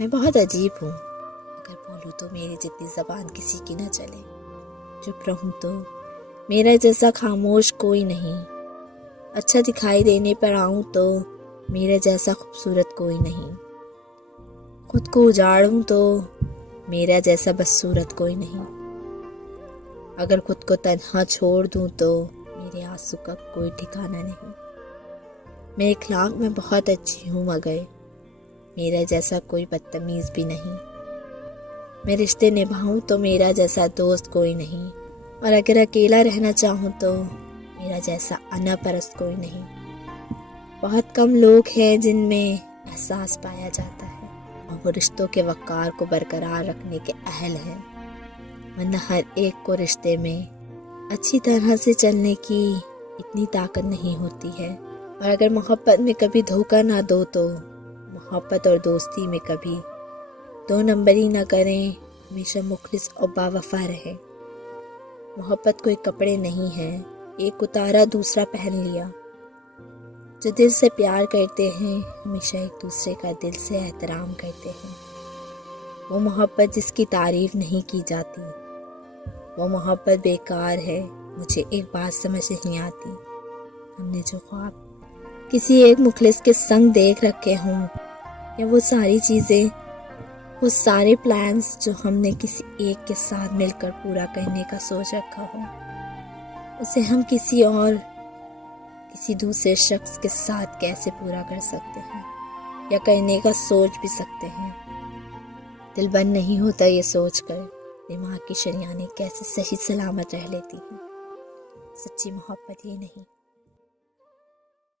میں بہت عجیب ہوں، اگر بولوں تو میری جتنی زبان کسی کی نہ چلے، چپ رہوں تو میرا جیسا خاموش کوئی نہیں، اچھا دکھائی دینے پر آؤں تو میرے جیسا خوبصورت کوئی نہیں، خود کو اجاڑوں تو میرا جیسا بدصورت کوئی نہیں، اگر خود کو تنہا چھوڑ دوں تو میرے آنسو کا کوئی ٹھکانہ نہیں، میں اخلاق میں بہت اچھی ہوں مگر میرا جیسا کوئی بدتمیز بھی نہیں، میں رشتے نبھاؤں تو میرا جیسا دوست کوئی نہیں، اور اگر اکیلا رہنا چاہوں تو میرا جیسا انا پرست کوئی نہیں۔ بہت کم لوگ ہیں جن میں احساس پایا جاتا ہے اور وہ رشتوں کے وقار کو برقرار رکھنے کے اہل ہیں، ورنہ ہر ایک کو رشتے میں اچھی طرح سے چلنے کی اتنی طاقت نہیں ہوتی ہے، اور اگر محبت میں کبھی دھوکہ نہ دو تو محبت اور دوستی میں کبھی دو نمبری نہ کریں، ہمیشہ مخلص اور باوفا رہے۔ محبت کوئی کپڑے نہیں ہے، ایک اتارا دوسرا پہن لیا، جو دل سے پیار کرتے ہیں ہمیشہ ایک دوسرے کا دل سے احترام کرتے ہیں، وہ محبت جس کی تعریف نہیں کی جاتی، وہ محبت بیکار ہے۔ مجھے ایک بات سمجھ نہیں آتی، ہم نے جو خواب کسی ایک مخلص کے سنگ دیکھ رکھے ہوں، یا وہ ساری چیزیں، وہ سارے پلانز جو ہم نے کسی ایک کے ساتھ مل کر پورا کرنے کا سوچ رکھا ہو، اسے ہم کسی دوسرے شخص کے ساتھ کیسے پورا کر سکتے ہیں یا کرنے کا سوچ بھی سکتے ہیں؟ دل بند نہیں ہوتا یہ سوچ کر دماغ کی شریانیں کیسے صحیح سلامت رہ لیتی ہیں۔ سچی محبت یہ نہیں۔